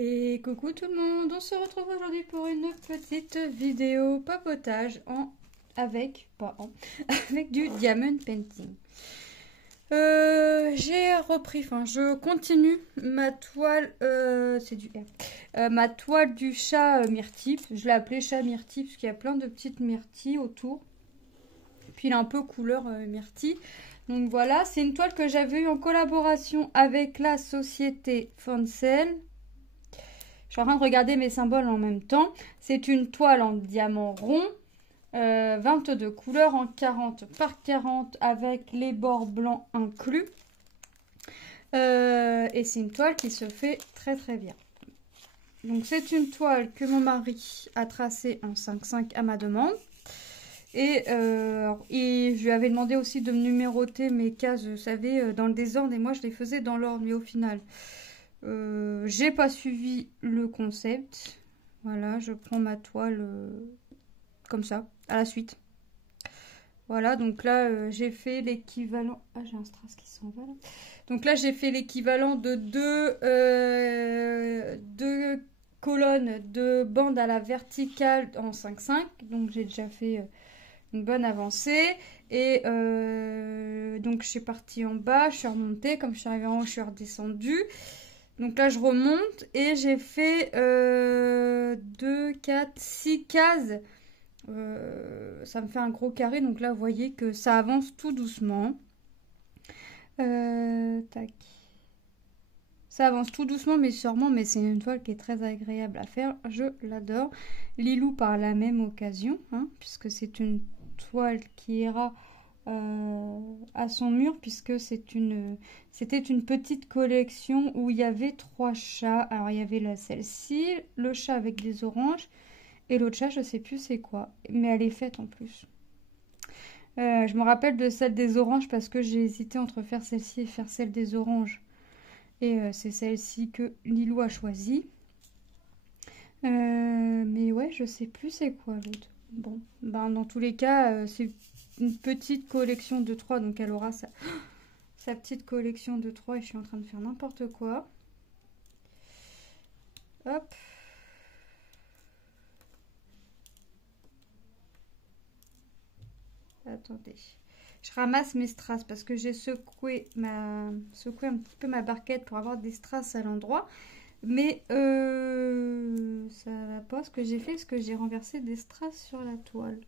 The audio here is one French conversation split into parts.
Et coucou tout le monde, on se retrouve aujourd'hui pour une petite vidéo papotage avec du diamond painting. Je continue ma toile, ma toile du chat myrtille. Je l'ai appelé chat myrtille parce qu'il y a plein de petites myrtilles autour. Puis il est un peu couleur myrtille. Donc voilà, c'est une toile que j'avais eue en collaboration avec la société Foncel. Je suis en train de regarder mes symboles en même temps. C'est une toile en diamant rond, 22 couleurs en 40 par 40 avec les bords blancs inclus. Et c'est une toile qui se fait très très bien. Donc c'est une toile que mon mari a tracée en 5-5 à ma demande. Et je lui avais demandé aussi de me numéroter mes cases, vous savez, dans le désordre. Et moi je les faisais dans l'ordre, mais au final... j'ai pas suivi le concept. Voilà, je prends ma toile comme ça, à la suite. Voilà, donc là, j'ai fait l'équivalent... Ah, j'ai un strass qui s'en va là. Donc là, j'ai fait l'équivalent de deux colonnes de bandes à la verticale en 5-5. Donc j'ai déjà fait une bonne avancée. Et donc je suis partie en bas, je suis remontée. Comme je suis arrivée en haut, je suis redescendue. Donc là, je remonte et j'ai fait 2, 4, 6 cases. Ça me fait un gros carré. Donc là, vous voyez que ça avance tout doucement. Tac. Ça avance tout doucement, mais sûrement. Mais c'est une toile qui est très agréable à faire. Je l'adore. Lilou par la même occasion, hein, puisque c'est une toile qui ira... à son mur, puisque c'était une petite collection où il y avait 3 chats. Alors il y avait celle-ci, le chat avec des oranges et l'autre chat, je sais plus c'est quoi, mais elle est faite en plus. Je me rappelle de celle des oranges parce que j'ai hésité entre faire celle-ci et faire celle des oranges, et c'est celle-ci que Lilou a choisie. Mais ouais, je sais plus c'est quoi l'autre. Bon, ben dans tous les cas, c'est une petite collection de 3, donc elle aura sa petite collection de 3 et je suis en train de faire n'importe quoi. Hop. Attendez. Je ramasse mes strass parce que j'ai secoué un petit peu ma barquette pour avoir des strass à l'endroit. Mais ça va pas ce que j'ai fait, parce que j'ai renversé des strass sur la toile.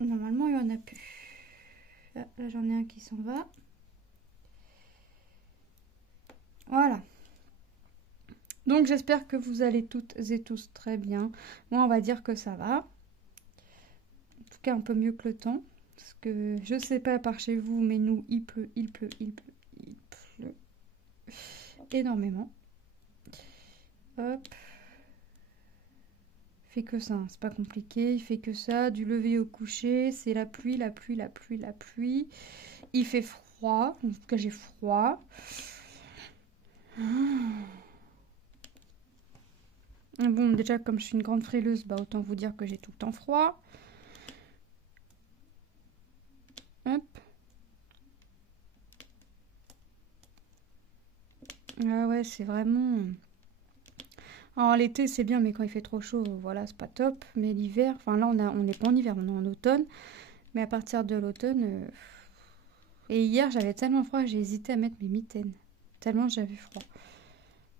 Normalement, il n'y en a plus. Ah, là, j'en ai un qui s'en va. Voilà. Donc, j'espère que vous allez toutes et tous très bien. Moi, on va dire que ça va. En tout cas, un peu mieux que le temps. Parce que je sais pas par chez vous, mais nous, il pleut énormément. Hop. Fait que ça, hein, c'est pas compliqué, il fait que ça, du lever au coucher, c'est la pluie. Il fait froid, en tout cas j'ai froid. Bon, déjà comme je suis une grande frileuse, bah autant vous dire que j'ai tout le temps froid. Hop. Ah ouais, c'est vraiment... Alors l'été c'est bien, mais quand il fait trop chaud, voilà, c'est pas top. Mais l'hiver, enfin là on n'est pas en hiver, on est en automne. Mais à partir de l'automne... Et hier j'avais tellement froid, j'ai hésité à mettre mes mitaines. Tellement j'avais froid.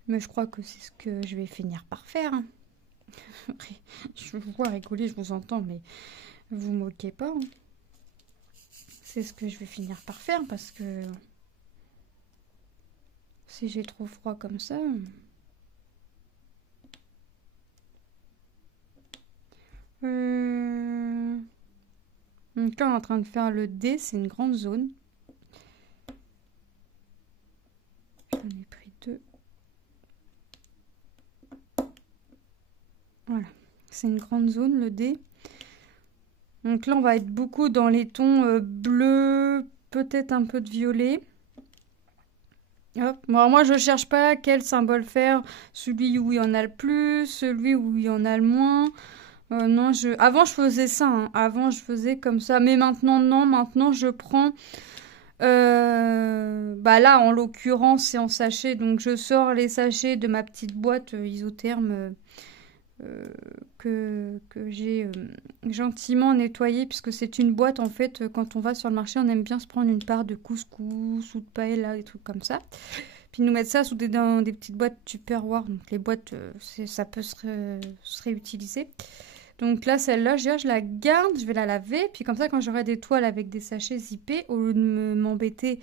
Mais je crois que c'est ce que je vais finir par faire. Hein. Je vous vois rigoler, je vous entends, mais vous moquez pas. Hein. C'est ce que je vais finir par faire parce que... Si j'ai trop froid comme ça... Donc là, on est en train de faire le D, c'est une grande zone. J'en ai pris 2. Voilà, c'est une grande zone, le D. Donc là, on va être beaucoup dans les tons bleus, peut-être un peu de violet. Hop. Bon, alors moi, je cherche pas quel symbole faire. Celui où il y en a le plus, celui où il y en a le moins. Non, avant je faisais ça, hein. Avant je faisais comme ça, mais maintenant non, maintenant je prends bah là, en l'occurrence, c'est en sachet. Donc, je sors les sachets de ma petite boîte isotherme que j'ai gentiment nettoyée. Puisque c'est une boîte, en fait, quand on va sur le marché, on aime bien se prendre une part de couscous ou de paella, des trucs comme ça. Puis nous mettre ça dans des petites boîtes Tupperware. Donc, les boîtes, ça peut se réutiliser. Donc là, celle-là, je la garde, je vais la laver. Puis comme ça, quand j'aurai des toiles avec des sachets zippés, au lieu de m'embêter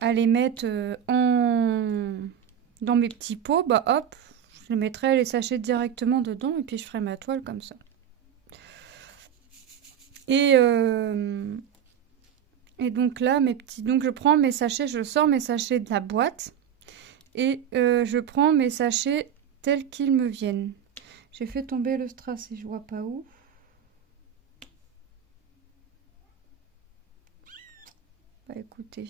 à les mettre dans mes petits pots, bah hop, je mettrai les sachets directement dedans et puis je ferai ma toile comme ça. Et donc là, donc je prends mes sachets, je sors mes sachets de la boîte et je prends mes sachets tels qu'ils me viennent. J'ai fait tomber le strass et je vois pas où. Bah écoutez.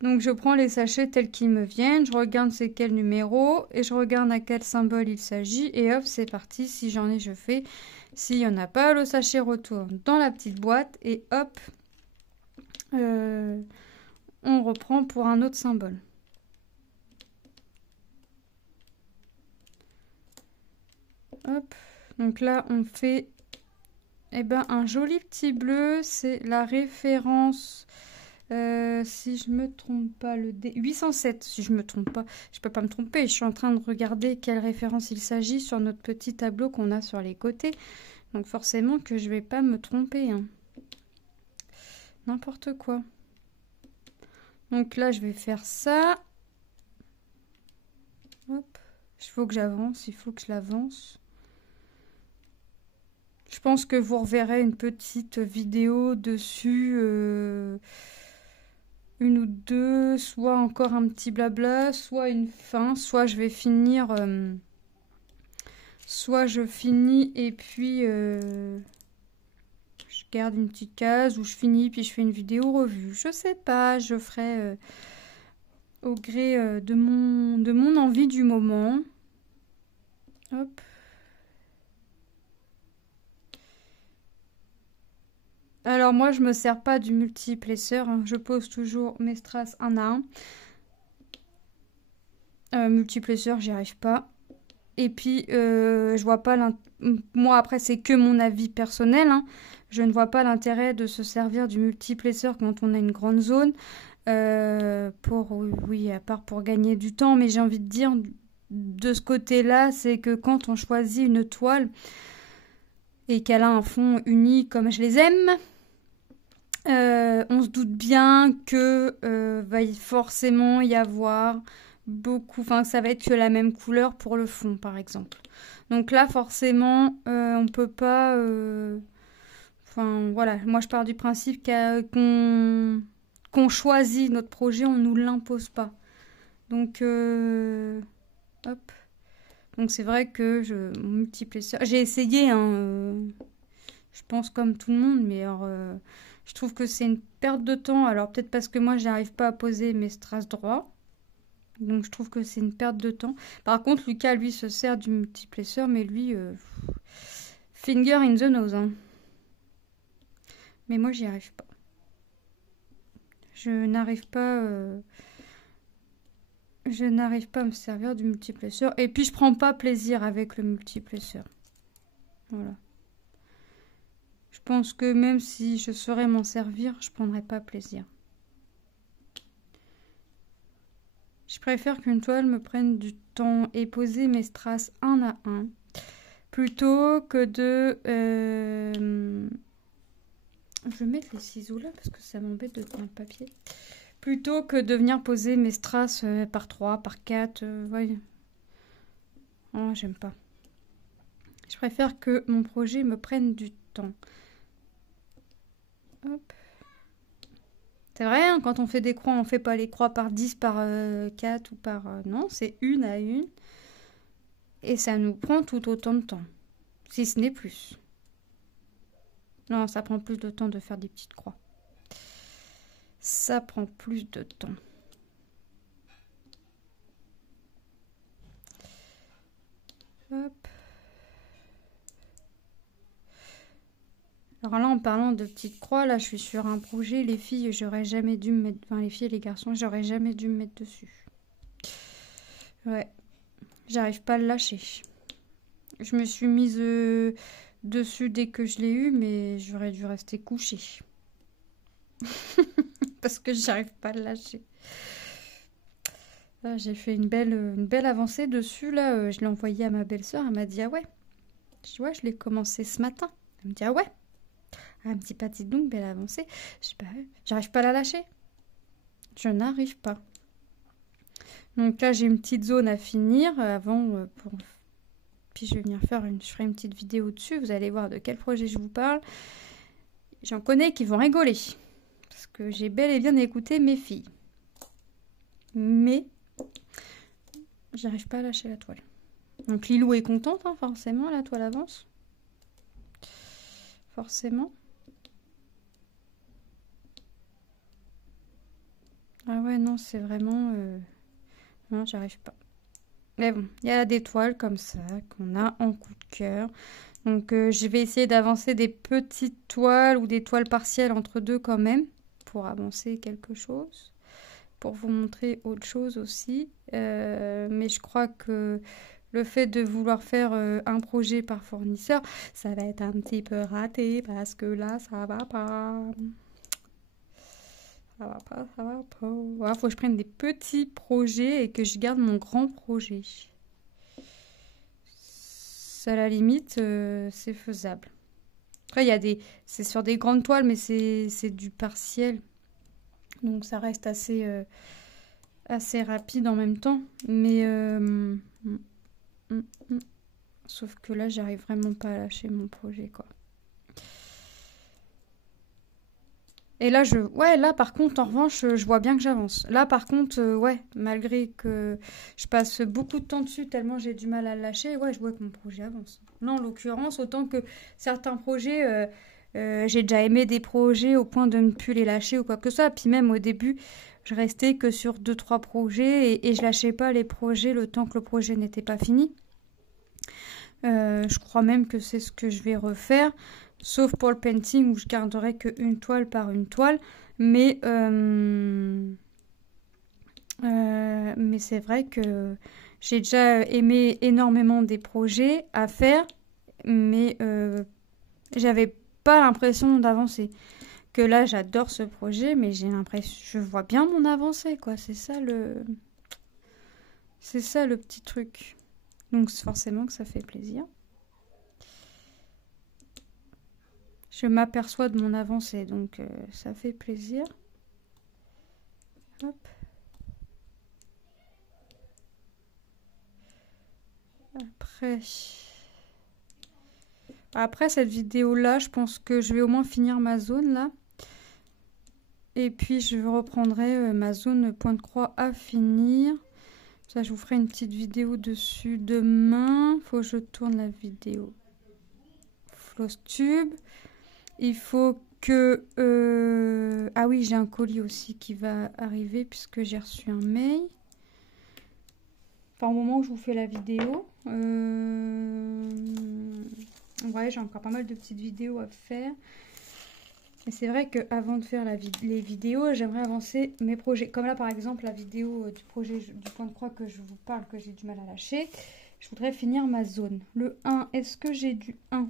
Donc je prends les sachets tels qu'ils me viennent, je regarde c'est quel numéro et je regarde à quel symbole il s'agit et hop c'est parti, si j'en ai je fais, s'il n'y en a pas le sachet retourne dans la petite boîte et hop on reprend pour un autre symbole. Hop, donc là on fait un joli petit bleu, c'est la référence... si je me trompe pas, le D 807, si je me trompe pas, je peux pas me tromper, je suis en train de regarder quelle référence il s'agit sur notre petit tableau qu'on a sur les côtés, donc forcément que je vais pas me tromper, hein. N'importe quoi. Donc là je vais faire ça. Hop, il faut que j'avance, il faut que je l'avance. Je pense que vous reverrez une petite vidéo dessus, une ou deux, soit encore un petit blabla, soit une fin, soit je vais finir, soit je finis et puis je garde une petite case où je finis puis je fais une vidéo revue. Je sais pas, je ferai au gré de mon envie du moment. Hop. Alors moi je me sers pas du multiplaceur, hein. Je pose toujours mes strass un à un. Multiplaceur j'y arrive pas. Et puis je vois pas moi après c'est que mon avis personnel, hein. Je ne vois pas l'intérêt de se servir du multiplaceur quand on a une grande zone. Oui, à part pour gagner du temps, mais j'ai envie de dire de ce côté-là, c'est que quand on choisit une toile et qu'elle a un fond uni comme je les aime, on se doute bien que va forcément y avoir beaucoup, enfin ça va être que la même couleur pour le fond par exemple. Donc là forcément on peut pas, enfin voilà, moi je pars du principe qu'on choisit notre projet, on nous l'impose pas. Donc hop. Donc c'est vrai que mon multiplaceur, j'ai essayé, hein, je pense comme tout le monde, mais alors je trouve que c'est une perte de temps. Alors peut-être parce que moi j'arrive pas à poser mes strass droits. Donc je trouve que c'est une perte de temps. Par contre Lucas lui se sert du multiplaceur, mais lui finger in the nose, hein. Mais moi j'y arrive pas. Je n'arrive pas à me servir du multiplaceur. Et puis je prends pas plaisir avec le multiplaceur. Voilà. Je pense que même si je saurais m'en servir, je prendrais pas plaisir. Je préfère qu'une toile me prenne du temps et poser mes strass un à un, plutôt que de... Je vais mettre les ciseaux là parce que ça m'embête de prendre le papier. Plutôt que de venir poser mes strass par 3, par 4. Ouais. Oh, j'aime pas. Je préfère que mon projet me prenne du temps. Hop. C'est vrai, hein, quand on fait des croix, on fait pas les croix par 10, par 4 ou par... non, c'est une à une. Et ça nous prend tout autant de temps. Si ce n'est plus. Non, ça prend plus de temps de faire des petites croix. Ça prend plus de temps. Hop. Alors là, en parlant de petites croix, là, je suis sur un projet. Les filles, j'aurais jamais dû me mettre... Enfin, les filles et les garçons, j'aurais jamais dû me mettre dessus. Ouais. J'arrive pas à le lâcher. Je me suis mise dessus dès que je l'ai eu, mais j'aurais dû rester couchée. Parce que j'arrive pas à le lâcher. Là, j'ai fait une belle avancée dessus. Là, je l'ai envoyé à ma belle-sœur. Elle m'a dit, ah ouais. Je dis, ouais, je l'ai commencé ce matin. Elle me dit, ah ouais. Un petit pas, dis donc, belle avancée. Je dis, bah, j'arrive pas à la lâcher. Je n'arrive pas. Donc là, j'ai une petite zone à finir avant pour... Puis je vais venir faire je ferai une petite vidéo dessus. Vous allez voir de quel projet je vous parle. J'en connais qui vont rigoler. Parce que j'ai bel et bien écouté mes filles. Mais j'arrive pas à lâcher la toile. Donc Lilou est contente, hein, forcément, la toile avance. Forcément. Ah ouais, non, c'est vraiment... Non, j'arrive pas. Mais bon, il y a des toiles comme ça qu'on a en coup de cœur. Donc je vais essayer d'avancer des petites toiles ou des toiles partielles entre deux quand même. Pour avancer quelque chose. Pour vous montrer autre chose aussi. Mais je crois que le fait de vouloir faire un projet par fournisseur, ça va être un petit peu raté parce que là, ça va pas. Ça va pas, ça va pas. Voilà, faut que je prenne des petits projets et que je garde mon grand projet. Ça, à la limite, c'est faisable. Après, il y a des... C'est sur des grandes toiles, mais c'est du partiel. Donc, ça reste assez rapide en même temps. Mais... Sauf que là, j'arrive vraiment pas à lâcher mon projet, quoi. Et là, là, par contre, en revanche, je vois bien que j'avance. Là, par contre, ouais, malgré que je passe beaucoup de temps dessus, tellement j'ai du mal à le lâcher, ouais, je vois que mon projet avance. Là, en l'occurrence, autant que certains projets, j'ai déjà aimé des projets au point de ne plus les lâcher ou quoi que ce soit. Puis même au début, je restais que sur 2-3 projets et je lâchais pas les projets le temps que le projet n'était pas fini. Je crois même que c'est ce que je vais refaire. Sauf pour le painting où je garderai qu'une toile par une toile. Mais c'est vrai que j'ai déjà aimé énormément des projets à faire. Mais j'avais pas l'impression d'avancer. Que là, j'adore ce projet, mais j'ai l'impression... Je vois bien mon avancée, quoi. C'est ça le petit truc. Donc forcément que ça fait plaisir. Je m'aperçois de mon avancée, donc ça fait plaisir. Hop. Après cette vidéo-là, je pense que je vais au moins finir ma zone, là. Et puis, je reprendrai ma zone point de croix à finir. Ça, je vous ferai une petite vidéo dessus demain. Faut que je tourne la vidéo. Flosstube. Il faut que... Ah oui, j'ai un colis aussi qui va arriver puisque j'ai reçu un mail. Enfin, au moment où je vous fais la vidéo. Ouais, j'ai encore pas mal de petites vidéos à faire. Et c'est vrai qu'avant de faire les vidéos, j'aimerais avancer mes projets. Comme là, par exemple, la vidéo du projet du point de croix que je vous parle, que j'ai du mal à lâcher. Je voudrais finir ma zone. Le 1, est-ce que j'ai du 1 ?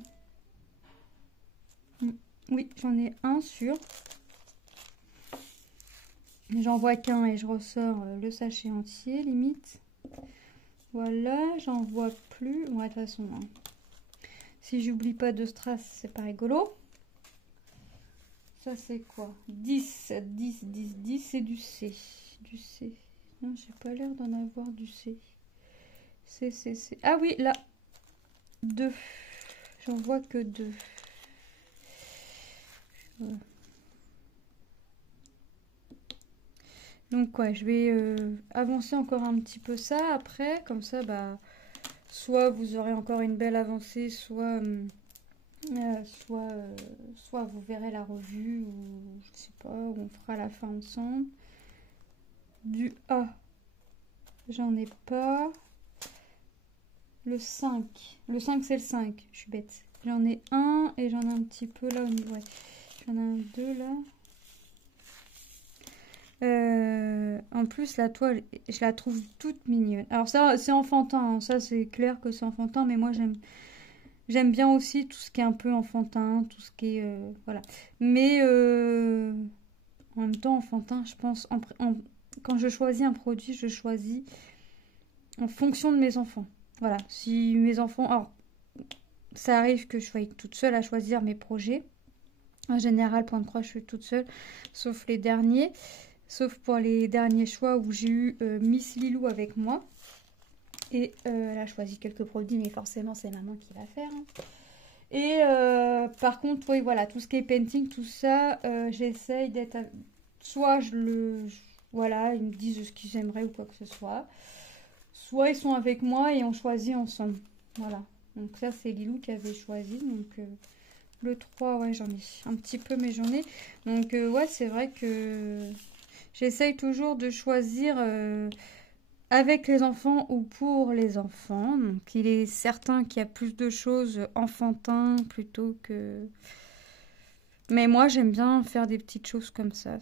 Oui, j'en ai un sûr. J'en vois qu'un et je ressors le sachet entier, limite. Voilà, j'en vois plus. Ouais, de toute façon, hein. Si j'oublie pas de strass, c'est pas rigolo. Ça, c'est quoi ? 10, 10, 10, 10, c'est du C. Du C. Non, j'ai pas l'air d'en avoir du C. C. Ah oui, là. 2. J'en vois que 2. Voilà. Donc ouais, je vais avancer encore un petit peu ça après, comme ça, bah, soit vous aurez encore une belle avancée, soit vous verrez la revue, ou je sais pas, ou on fera la fin ensemble. Du A, j'en ai pas. Le 5, c'est le 5, je suis bête. J'en ai un et j'en ai un petit peu là au niveau. Ouais. J'en ai un, deux là. En plus, la toile, je la trouve toute mignonne. Alors ça, c'est enfantin, hein. Ça, c'est clair que c'est enfantin, mais moi, j'aime bien aussi tout ce qui est un peu enfantin, tout ce qui est... voilà. Mais en même temps, enfantin, je pense... quand je choisis un produit, je choisis en fonction de mes enfants. Voilà. Si mes enfants... Alors, ça arrive que je sois toute seule à choisir mes projets. En général, point de croix, je suis toute seule, sauf les derniers. Sauf pour les derniers choix où j'ai eu Miss Lilou avec moi. Et elle a choisi quelques produits, mais forcément, c'est maman qui va faire, hein. Et par contre, oui, voilà, tout ce qui est painting, tout ça, j'essaye d'être... Soit voilà, ils me disent ce qu'ils aimeraient ou quoi que ce soit. Soit ils sont avec moi et on choisit ensemble. Voilà. Donc ça, c'est Lilou qui avait choisi. Donc le 3, ouais, j'en ai un petit peu, mais j'en ai. Donc ouais, c'est vrai que j'essaye toujours de choisir avec les enfants ou pour les enfants. Donc il est certain qu'il y a plus de choses enfantins plutôt que... Mais moi, j'aime bien faire des petites choses comme ça.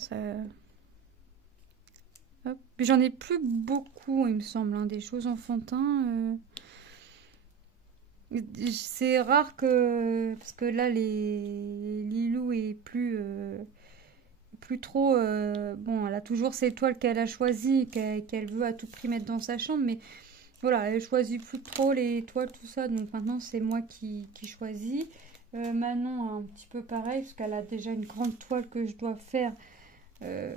Hop. Puis j'en ai plus beaucoup, il me semble, hein, des choses enfantins. C'est rare que... Parce que là, Lilou est plus trop... Bon, elle a toujours ses toiles qu'elle a choisies, qu'elle veut à tout prix mettre dans sa chambre, mais voilà, elle choisit plus trop les toiles, tout ça. Donc maintenant, c'est moi qui choisis. Manon, un petit peu pareil, parce qu'elle a déjà une grande toile que je dois faire. Euh,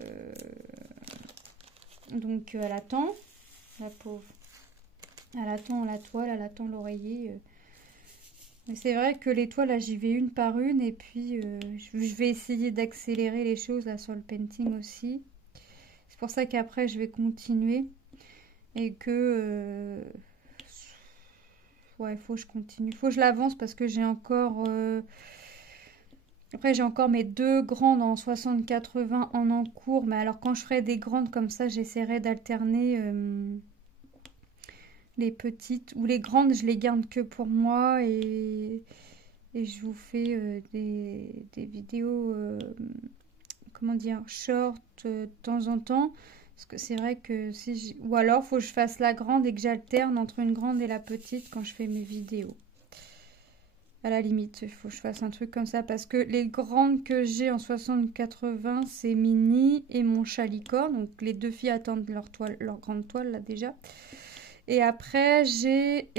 Donc elle attend, la pauvre. Elle attend la toile, elle attend l'oreiller. Mais c'est vrai que les toiles, là, j'y vais une par une. Et puis, je vais essayer d'accélérer les choses là sur le painting aussi. C'est pour ça qu'après, je vais continuer. Et que... ouais, faut que je continue. Faut que je l'avance parce que j'ai encore... Après, j'ai encore mes deux grandes en 60-80 en cours. Mais alors, quand je ferai des grandes comme ça, j'essaierai d'alterner les petites. Ou les grandes, je les garde que pour moi. Et je vous fais des vidéos, comment dire, short de temps en temps. Parce que c'est vrai que si ou alors, faut que je fasse la grande et que j'alterne entre une grande et la petite quand je fais mes vidéos. À la limite, il faut que je fasse un truc comme ça parce que les grandes que j'ai en 60-80, c'est Mini et mon Chalicorne. Donc les deux filles attendent leur grande toile là déjà. Et après j'ai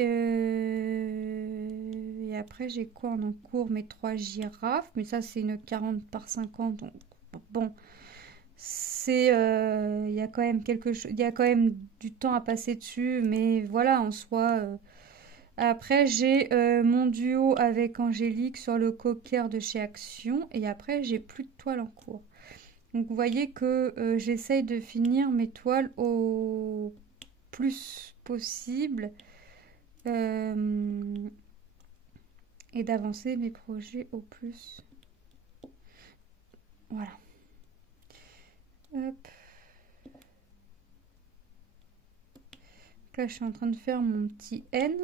quoi en cours? Mes trois girafes. Mais ça c'est une 40 par 50. Donc bon, c'est il y a quand même quelque chose, il y a quand même du temps à passer dessus. Mais voilà, en soi. Après, j'ai mon duo avec Angélique sur le coquillard de chez Action. Et après, j'ai plus de toile en cours. Donc, vous voyez que j'essaye de finir mes toiles au plus possible. Et d'avancer mes projets au plus. Voilà. Hop. Là, je suis en train de faire mon petit N.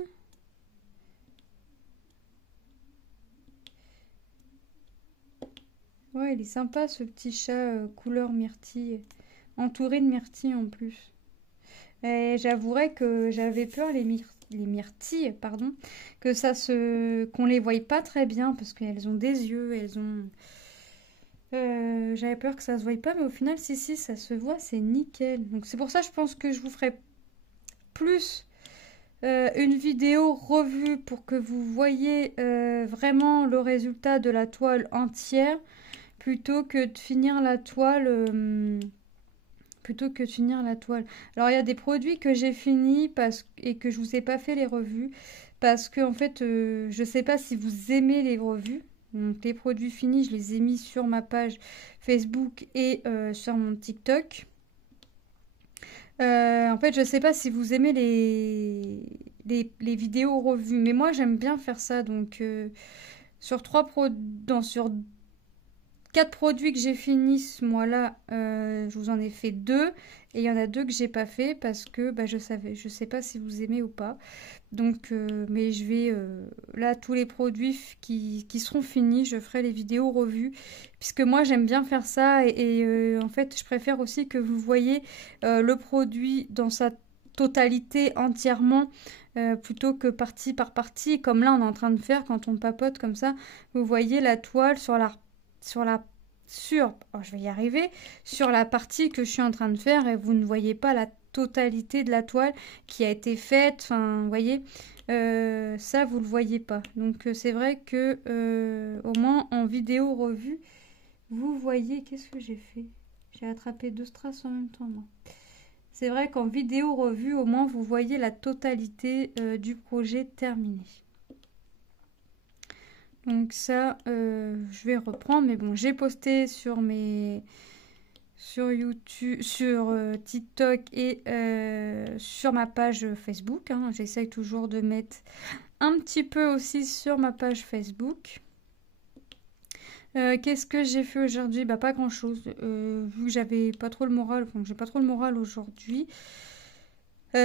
Ouais, il est sympa ce petit chat couleur myrtille, entouré de myrtille en plus. Et j'avouerais que j'avais peur les myrtilles, pardon, qu'on les voie pas très bien parce qu'elles ont des yeux, elles ont. J'avais peur que ça se voie pas, mais au final, si ça se voit, c'est nickel. Donc c'est pour ça, je pense que je vous ferai plus une vidéo revue pour que vous voyez vraiment le résultat de la toile entière. Plutôt que de finir la toile. Alors, il y a des produits que j'ai finis et que je vous ai pas fait les revues. Parce que, en fait, je sais pas si vous aimez les revues. Donc, les produits finis, je les ai mis sur ma page Facebook et sur mon TikTok. En fait, je sais pas si vous aimez les vidéos revues. Mais moi, j'aime bien faire ça. Donc, sur 4 produits que j'ai finis ce mois-là, je vous en ai fait 2. Et il y en a 2 que j'ai pas fait parce que bah, je sais pas si vous aimez ou pas. Donc, mais je vais, là, tous les produits qui seront finis, je ferai les vidéos revues. Puisque moi, j'aime bien faire ça. En fait, je préfère aussi que vous voyez le produit dans sa totalité entièrement. Plutôt que partie par partie, comme là on est en train de faire quand on papote comme ça. Vous voyez la toile je vais y arriver, sur la partie que je suis en train de faire et vous ne voyez pas la totalité de la toile qui a été faite. Enfin, vous voyez, ça vous le voyez pas. Donc c'est vrai que au moins en vidéo revue, vous voyez. Qu'est-ce que j'ai fait? J'ai attrapé 2 strass en même temps, moi. C'est vrai qu'en vidéo revue, au moins, vous voyez la totalité du projet terminé. Donc ça, je vais reprendre. Mais bon, j'ai posté sur YouTube, sur TikTok et sur ma page Facebook. Hein. J'essaye toujours de mettre un petit peu aussi sur ma page Facebook. Qu'est-ce que j'ai fait aujourd'hui? Bah pas grand chose. Vu que j'avais pas trop le moral, enfin j'ai pas trop le moral aujourd'hui. J'ai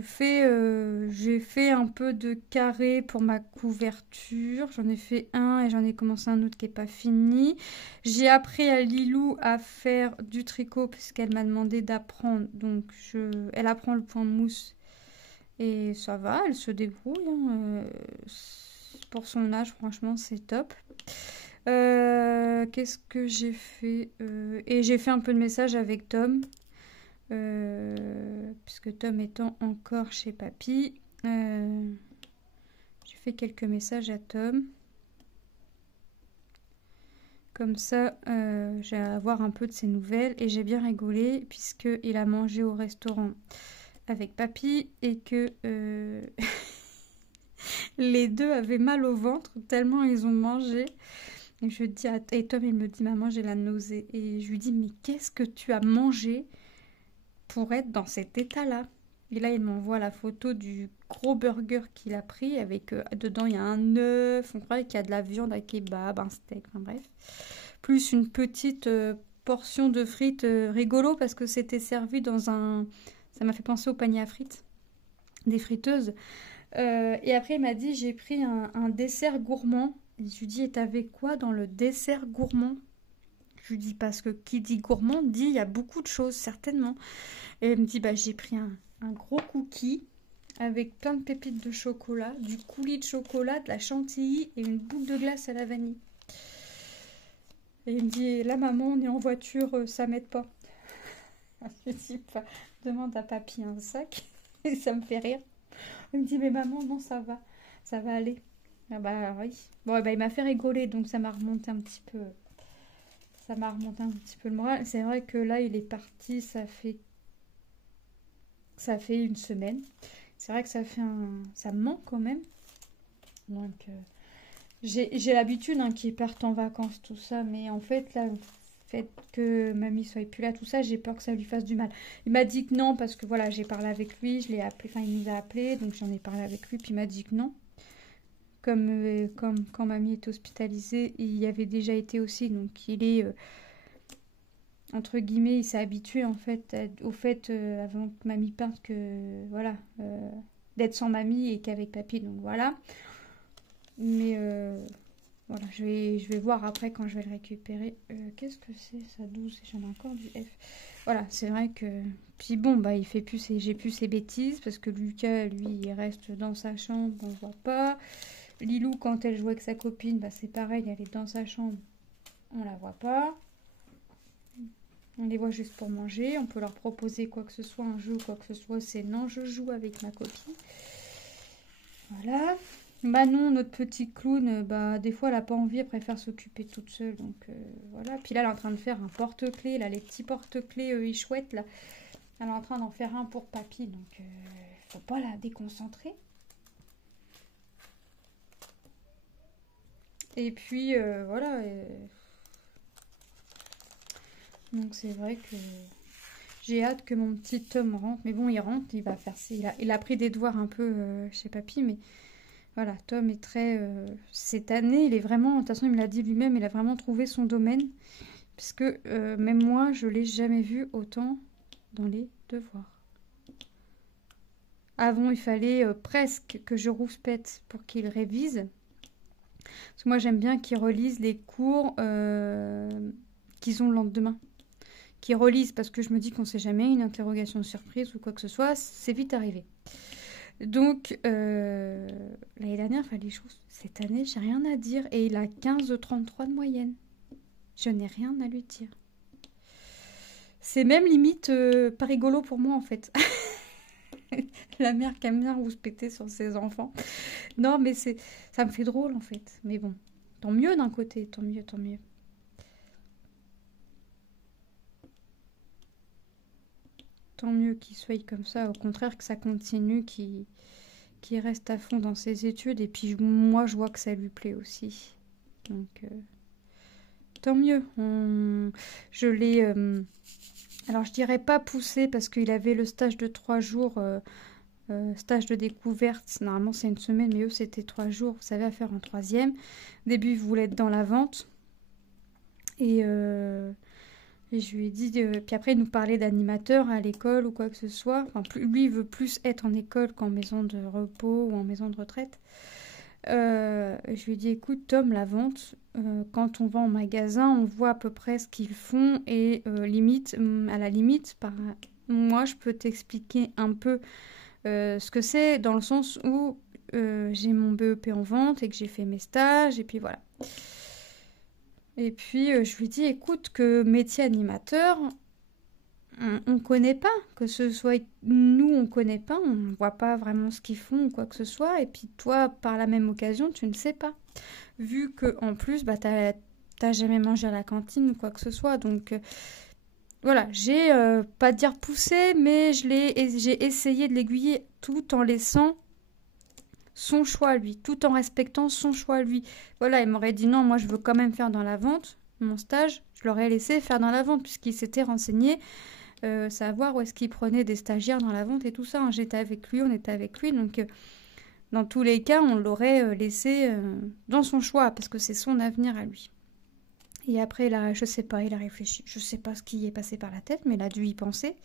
fait un peu de carré pour ma couverture. J'en ai fait un et j'en ai commencé un autre qui n'est pas fini. J'ai appris à Lilou à faire du tricot puisqu'elle m'a demandé d'apprendre. Donc elle apprend le point mousse et ça va, elle se débrouille. Hein. Pour son âge, franchement, c'est top. Qu'est-ce que j'ai fait? Et j'ai fait un peu de message avec Tom. Puisque Tom étant encore chez Papy, j'ai fait quelques messages à Tom. Comme ça, j'ai à avoir un peu de ses nouvelles. Et j'ai bien rigolé puisqu'il a mangé au restaurant avec Papy et que les deux avaient mal au ventre tellement ils ont mangé. Et je dis et Tom il me dit maman j'ai la nausée. Et je lui dis mais qu'est-ce que tu as mangé pour être dans cet état-là? Et là, il m'envoie la photo du gros burger qu'il a pris avec dedans il y a un œuf, on croirait qu'il y a de la viande à kebab, un steak, enfin bref. Plus une petite portion de frites rigolo parce que c'était servi dans un... Ça m'a fait penser au panier à frites, des friteuses. Et après, il m'a dit j'ai pris un dessert gourmand. Et je lui dis et t'avais quoi dans le dessert gourmand? Je lui dis parce que qui dit gourmand dit il y a beaucoup de choses certainement. Et elle me dit bah j'ai pris un gros cookie avec plein de pépites de chocolat, du coulis de chocolat, de la chantilly et une boule de glace à la vanille. Et il me dit là maman on est en voiture, ça m'aide pas. Je dis bah, demande à papy un sac. Et ça me fait rire. Il me dit mais maman non ça va aller. Ah bah oui. Bon bah il m'a fait rigoler donc ça m'a remonté un petit peu. Ça m'a remonté un petit peu le moral. C'est vrai que là il est parti, ça fait une semaine. C'est vrai que ça me manque quand même. Donc j'ai l'habitude hein, qu'ils partent en vacances, tout ça. Mais en fait, là, le fait que mamie soit plus là, tout ça, j'ai peur que ça lui fasse du mal. Il m'a dit que non, parce que voilà, j'ai parlé avec lui, je l'ai appelé, enfin il nous a appelé, donc j'en ai parlé avec lui, puis il m'a dit que non. Comme quand mamie est hospitalisée, il y avait déjà été aussi, donc il est... entre guillemets, il s'est habitué en fait au fait avant que mamie parte que voilà d'être sans mamie et qu'avec papy donc voilà. Mais voilà, je vais voir après quand je vais le récupérer. Qu'est-ce que c'est ça 12 j'en ai encore du F. Voilà, c'est vrai que puis bon bah il fait plus j'ai plus ses bêtises parce que Lucas lui il reste dans sa chambre, on voit pas. Lilou quand elle joue avec sa copine, bah c'est pareil, elle est dans sa chambre, on la voit pas. On les voit juste pour manger. On peut leur proposer quoi que ce soit, un jeu ou quoi que ce soit. C'est non, je joue avec ma copine. Voilà. Manon, notre petite clown, bah, des fois, elle n'a pas envie. Elle préfère s'occuper toute seule. Donc, voilà. Puis là, elle est en train de faire un porte-clés. Là, les petits porte-clés chouettes, là. Elle est en train d'en faire un pour papy. Donc, faut pas la déconcentrer. Et puis, voilà. Donc c'est vrai que j'ai hâte que mon petit Tom rentre. Mais bon, il rentre, il va faire ça. Il a pris des devoirs un peu chez papy, mais Voilà, Tom est très... cette année, il est vraiment... De toute façon, il me l'a dit lui-même, il a vraiment trouvé son domaine. Parce que même moi, je l'ai jamais vu autant dans les devoirs. Avant, il fallait presque que je rouspète pour qu'il révise. Parce que moi, j'aime bien qu'ils relisent les cours qu'ils ont le lendemain. Qu'ils relisent parce que je me dis qu'on ne sait jamais, une interrogation surprise ou quoi que ce soit, c'est vite arrivé. Donc, l'année dernière, il fallait chose. Cette année, j'ai rien à dire. Et il a 15,33 de moyenne. Je n'ai rien à lui dire. C'est même limite pas rigolo pour moi, en fait. La mère qui aime bien rouspéter sur ses enfants. Non, mais ça me fait drôle, en fait. Mais bon, tant mieux d'un côté, tant mieux, tant mieux. Tant mieux qu'il soit comme ça. Au contraire, que ça continue, qu'il reste à fond dans ses études. Et puis, moi, je vois que ça lui plaît aussi. Donc, tant mieux. Je l'ai... alors, je dirais pas poussé parce qu'il avait le stage de 3 jours... stage de découverte, normalement c'est une semaine, mais eux c'était 3 jours, vous savez, à faire en troisième. Au début, il voulait être dans la vente. Et je lui ai dit, puis après il nous parlait d'animateur à l'école ou quoi que ce soit. Enfin, lui il veut plus être en école qu'en maison de repos ou en maison de retraite. Je lui ai dit, écoute Tom, la vente, quand on va en magasin, on voit à peu près ce qu'ils font et limite, à la limite, moi je peux t'expliquer un peu ce que c'est dans le sens où j'ai mon BEP en vente et que j'ai fait mes stages et puis voilà. Et puis je lui dis écoute que métier animateur on connaît pas, que ce soit nous on connaît pas, on voit pas vraiment ce qu'ils font ou quoi que ce soit et puis toi par la même occasion tu ne sais pas. Vu que en plus bah t'as jamais mangé à la cantine ou quoi que ce soit donc voilà, j'ai pas dire poussé, mais j'ai essayé de l'aiguiller tout en laissant son choix à lui, tout en respectant son choix à lui. Voilà, il m'aurait dit non, moi je veux quand même faire dans la vente, mon stage, je l'aurais laissé faire dans la vente puisqu'il s'était renseigné, savoir où est-ce qu'il prenait des stagiaires dans la vente et tout ça. Hein. J'étais avec lui, on était avec lui, donc dans tous les cas, on l'aurait laissé dans son choix parce que c'est son avenir à lui. Et après, là, je sais pas, il a réfléchi. Je sais pas ce qui est passé par la tête, mais il a dû y penser.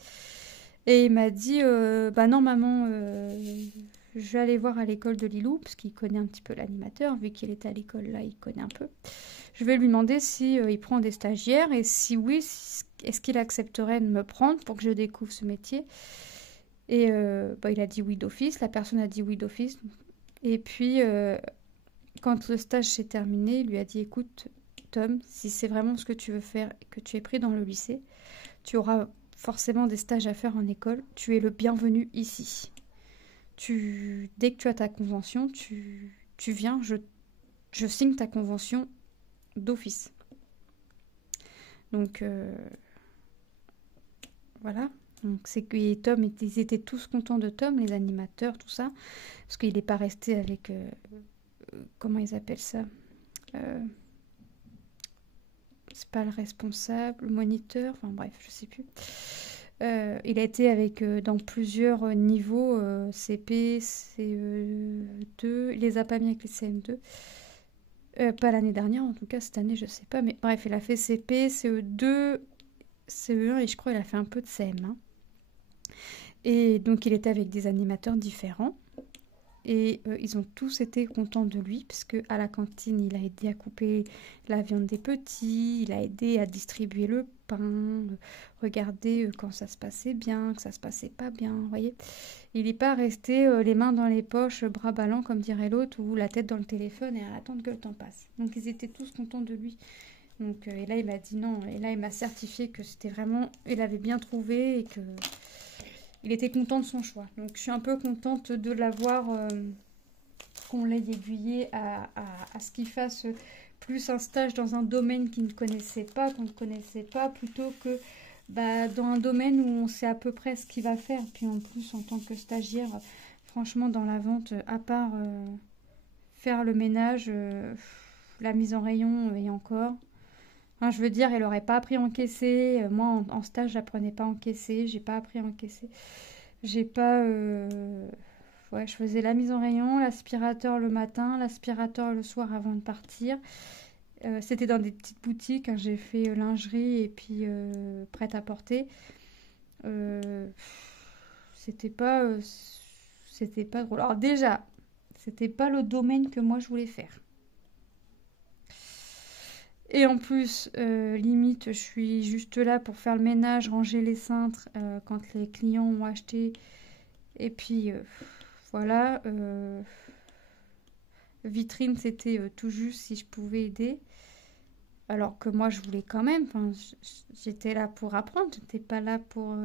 Et il m'a dit, bah non, maman, je vais aller voir à l'école de Lilou, parce qu'il connaît un petit peu l'animateur, vu qu'il était à l'école là, il connaît un peu. Je vais lui demander si il prend des stagiaires, et si oui, est-ce qu'il accepterait de me prendre pour que je découvre ce métier. Et bah, il a dit oui d'office, la personne a dit oui d'office. Et puis, quand le stage s'est terminé, il lui a dit, écoute, Tom, si c'est vraiment ce que tu veux faire et que tu es pris dans le lycée, tu auras forcément des stages à faire en école. Tu es le bienvenu ici. Dès que tu as ta convention, tu viens, je signe ta convention d'office. Donc, voilà. Donc, c'est que Tom, ils étaient tous contents de Tom, les animateurs, tout ça. Parce qu'il n'est pas resté avec... comment ils appellent ça c'est pas le responsable, le moniteur, enfin bref, je sais plus. Il a été avec dans plusieurs niveaux, CP, CE2, il les a pas mis avec les CM2. Pas l'année dernière, en tout cas cette année, je sais pas, mais bref, il a fait CP, CE2, CE1 et je crois qu'il a fait un peu de CM1. Et donc il était avec des animateurs différents. Et ils ont tous été contents de lui, parce qu'à la cantine, il a aidé à couper la viande des petits, il a aidé à distribuer le pain, regarder quand ça se passait bien, que ça se passait pas bien, vous voyez. Il n'est pas resté les mains dans les poches, bras ballants, comme dirait l'autre, ou la tête dans le téléphone et à attendre que le temps passe. Donc ils étaient tous contents de lui. Donc, et là, il m'a dit non, et là, il m'a certifié que c'était vraiment, il avait bien trouvé et que... Il était content de son choix. Donc je suis un peu contente de l'avoir, qu'on l'ait aiguillé à ce qu'il fasse plus un stage dans un domaine qu'il ne connaissait pas, qu'on ne connaissait pas, plutôt que dans un domaine où on sait à peu près ce qu'il va faire. Puis en plus, en tant que stagiaire, franchement, dans la vente, à part faire le ménage, la mise en rayon et encore... Enfin, je veux dire, elle n'aurait pas appris à encaisser. Moi, en stage, j'apprenais pas à encaisser. J'ai pas appris à encaisser. J'ai pas... ouais, je faisais la mise en rayon, l'aspirateur le matin, l'aspirateur le soir avant de partir. C'était dans des petites boutiques, hein, j'ai fait lingerie et puis prêt-à-porter. Euh, c'était pas, c'était pas drôle. Alors déjà, c'était pas le domaine que moi je voulais faire. Et en plus, limite, je suis juste là pour faire le ménage, ranger les cintres quand les clients ont acheté. Et puis, voilà. Vitrine, c'était tout juste si je pouvais aider. Alors que moi, je voulais quand même. Enfin, j'étais là pour apprendre. J'étais pas là pour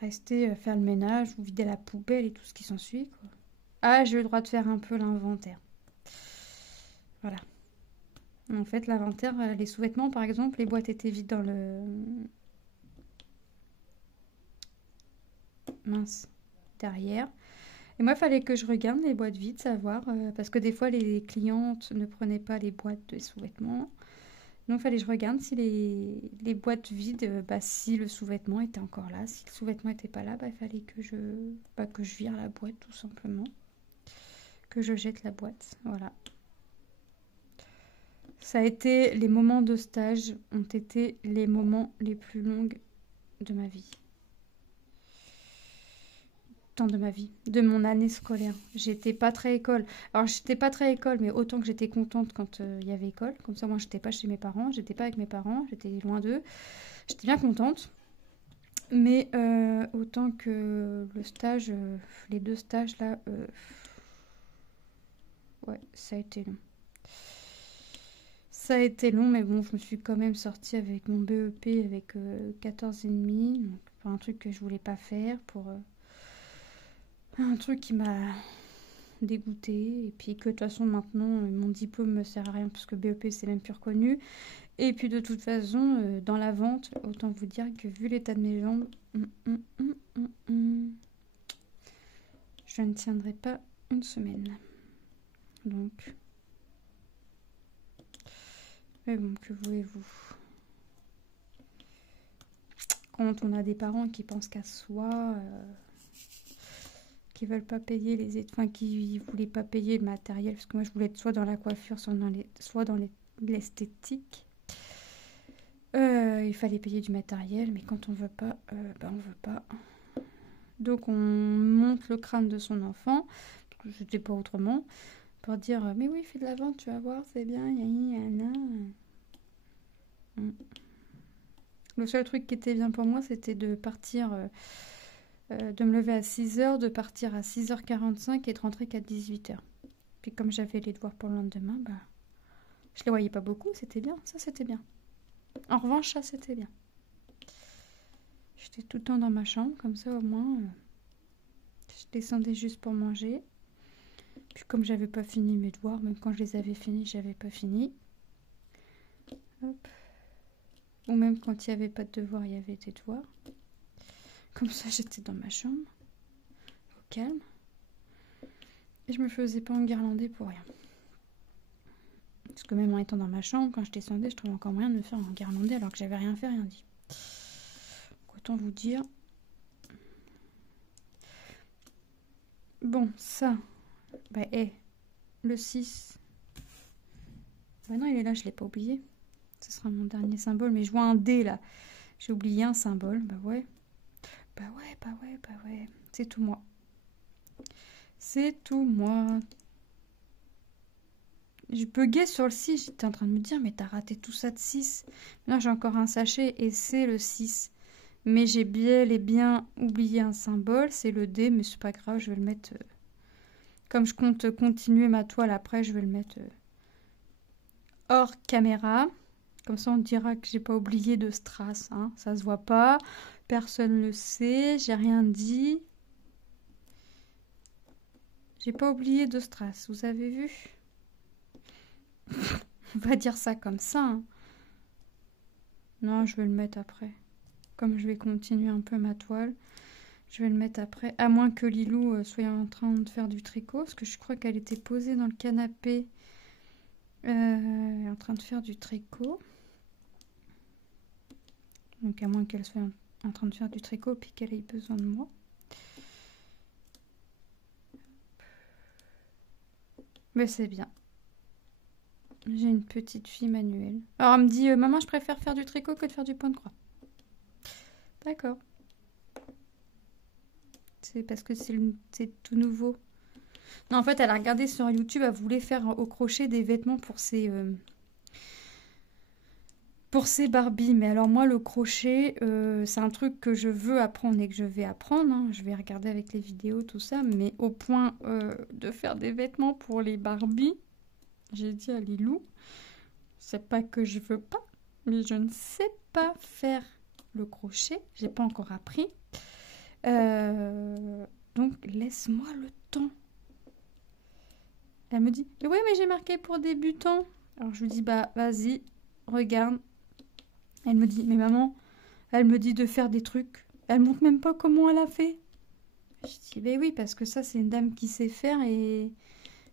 rester faire le ménage ou vider la poubelle et tout ce qui s'ensuit, quoi. Ah, j'ai eu le droit de faire un peu l'inventaire. Voilà. En fait, l'inventaire, les sous-vêtements, par exemple, les boîtes étaient vides dans le... Mince. Derrière. Et moi, il fallait que je regarde les boîtes vides, savoir, parce que des fois, les clientes ne prenaient pas les boîtes de sous-vêtements. Donc, il fallait que je regarde si les boîtes vides, bah, si le sous-vêtement était encore là. Si le sous-vêtement n'était pas là, bah, il fallait que je vire la boîte, tout simplement. Que je jette la boîte, voilà. Ça a été, les moments de stage ont été les moments les plus longs de ma vie. Temps de ma vie, de mon année scolaire. J'étais pas très école. Alors, j'étais pas très école, mais autant que j'étais contente quand il y avait école. Comme ça, moi, j'étais pas chez mes parents, j'étais pas avec mes parents, j'étais loin d'eux. J'étais bien contente. Mais autant que le stage, les 2 stages là, ouais, ça a été long. Ça a été long, mais bon, je me suis quand même sortie avec mon BEP avec 14,5. Donc, pour un truc que je voulais pas faire, pour un truc qui m'a dégoûtée. Et puis que de toute façon, maintenant, mon diplôme me sert à rien parce que BEP, c'est même plus reconnu. Et puis de toute façon, dans la vente, autant vous dire que vu l'état de mes jambes, je ne tiendrai pas une semaine. Donc, mais bon, que voulez-vous? Quand on a des parents qui pensent qu'à soi, qui veulent pas payer enfin qui voulaient pas payer le matériel, parce que moi je voulais être soit dans la coiffure, soit dans l'esthétique. Il fallait payer du matériel, mais quand on veut pas, bah on veut pas. Donc on monte le crâne de son enfant, c'était pas autrement, pour dire mais oui, fais de la vente, tu vas voir, c'est bien, yana. Le seul truc qui était bien pour moi, c'était de partir, de me lever à 6h, de partir à 6h45 et de rentrer qu'à 18h. Puis comme j'avais les devoirs pour le lendemain, bah, je les voyais pas beaucoup, c'était bien, ça c'était bien. En revanche, ça c'était bien. J'étais tout le temps dans ma chambre, comme ça au moins, je descendais juste pour manger. Puis comme j'avais pas fini mes devoirs, même quand je les avais finis, j'avais pas fini. Hop. Ou même quand il n'y avait pas de devoirs, il y avait des devoirs. Comme ça, j'étais dans ma chambre, au calme. Et je me faisais pas enguirlander pour rien. Parce que même en étant dans ma chambre, quand je descendais, je trouvais encore moyen de me faire enguirlander alors que j'avais rien fait, rien dit. Donc, autant vous dire. Bon, ça. Bah, le 6. Bah non, il est là, je l'ai pas oublié. Ce sera mon dernier symbole, mais je vois un D là. J'ai oublié un symbole, bah ouais. Bah ouais. C'est tout moi. C'est tout moi. Je buguais sur le 6, j'étais en train de me dire, mais t'as raté tout ça de 6. Là, j'ai encore un sachet et c'est le 6. Mais j'ai bien oublié un symbole, c'est le D, mais c'est pas grave, je vais le mettre... Comme je compte continuer ma toile après, je vais le mettre hors caméra. Comme ça, on dira que j'ai pas oublié de strass. Hein. Ça se voit pas, personne le sait, j'ai rien dit. J'ai pas oublié de strass, vous avez vu? On va dire ça comme ça. Hein. Non, je vais le mettre après. Comme je vais continuer un peu ma toile, je vais le mettre après. À moins que Lilou soit en train de faire du tricot, parce que je crois qu'elle était posée dans le canapé en train de faire du tricot. Donc à moins qu'elle soit en train de faire du tricot puis qu'elle ait besoin de moi. Mais c'est bien. J'ai une petite fille manuelle. Alors, elle me dit, maman, je préfère faire du tricot que de faire du point de croix. D'accord. C'est parce que c'est tout nouveau. Non, en fait, elle a regardé sur YouTube, elle voulait faire au crochet des vêtements pour ses Barbies. Mais alors moi, le crochet, c'est un truc que je veux apprendre et que je vais apprendre, hein. Je vais regarder avec les vidéos, tout ça. Mais au point de faire des vêtements pour les Barbies, j'ai dit à Lilou, c'est pas que je veux pas, mais je ne sais pas faire le crochet. J'ai pas encore appris. Donc laisse-moi le temps. Elle me dit, ouais, mais j'ai marqué pour débutants. Alors je lui dis, bah vas-y, regarde. Elle me dit, mais maman, elle me dit de faire des trucs. Elle montre même pas comment elle a fait. Je dis, ben oui, parce que ça, c'est une dame qui sait faire et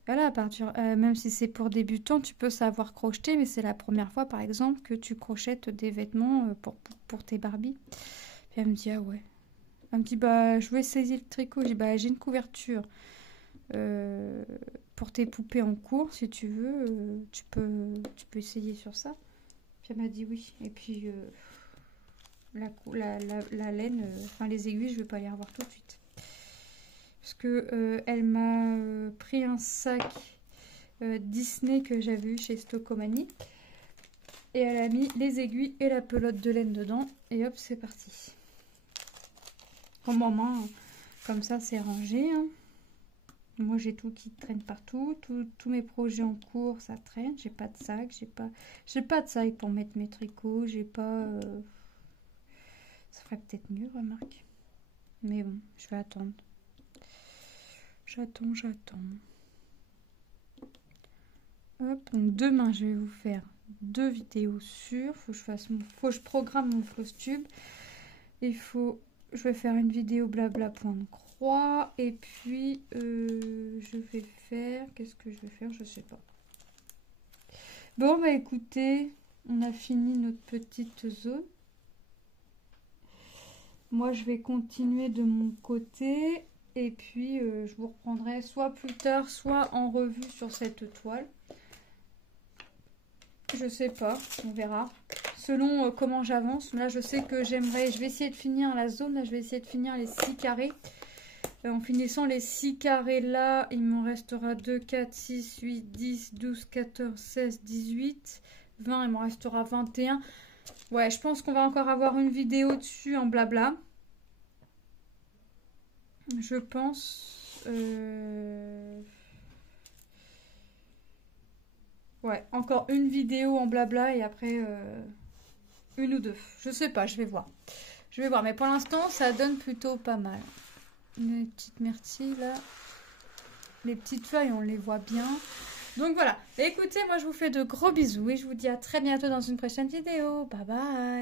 voilà, à partir, même si c'est pour débutants, tu peux savoir crocheter, mais c'est la première fois, par exemple, que tu crochettes des vêtements pour tes Barbies. Puis elle me dit, ah ouais. Elle me dit, bah, je vais essayer le tricot. Je dis, bah, j'ai une couverture pour tes poupées en cours, si tu veux, tu peux essayer sur ça. Puis elle m'a dit oui. Et puis la laine, enfin les aiguilles, je vais pas les revoir tout de suite. Parce que elle m'a pris un sac Disney que j'avais eu chez Stocomanie. Et elle a mis les aiguilles et la pelote de laine dedans. Et hop, c'est parti. Au moment, comme ça, c'est rangé. Hein. Moi, j'ai tout qui traîne partout. Tous mes projets en cours, ça traîne. J'ai pas de sac. J'ai pas de sac pour mettre mes tricots. J'ai pas... Ça ferait peut-être mieux, remarque. Mais bon, je vais attendre. J'attends. Hop, donc demain, je vais vous faire 2 vidéos sûres. Faut que je programme mon Flosstube. Je vais faire une vidéo blabla point de croix. Et puis, je vais faire... Qu'est-ce que je vais faire? Je sais pas. Bon, bah écoutez, on a fini notre petite zone. Moi, je vais continuer de mon côté. Et puis, je vous reprendrai soit plus tard, soit en revue sur cette toile. Je sais pas, on verra. Selon comment j'avance. Là, je sais que je vais essayer de finir la zone. Là, je vais essayer de finir les 6 carrés. En finissant les 6 carrés là, il m'en restera 2, 4, 6, 8, 10, 12, 14, 16, 18, 20. Il m'en restera 21. Ouais, je pense qu'on va encore avoir une vidéo dessus en blabla. Je pense... Ouais, encore une vidéo en blabla et après une ou deux. Je sais pas, je vais voir. Je vais voir, mais pour l'instant, ça donne plutôt pas mal. Les petites myrtilles, là. Les petites feuilles, on les voit bien. Donc voilà. Écoutez, moi, je vous fais de gros bisous et je vous dis à très bientôt dans une prochaine vidéo. Bye bye.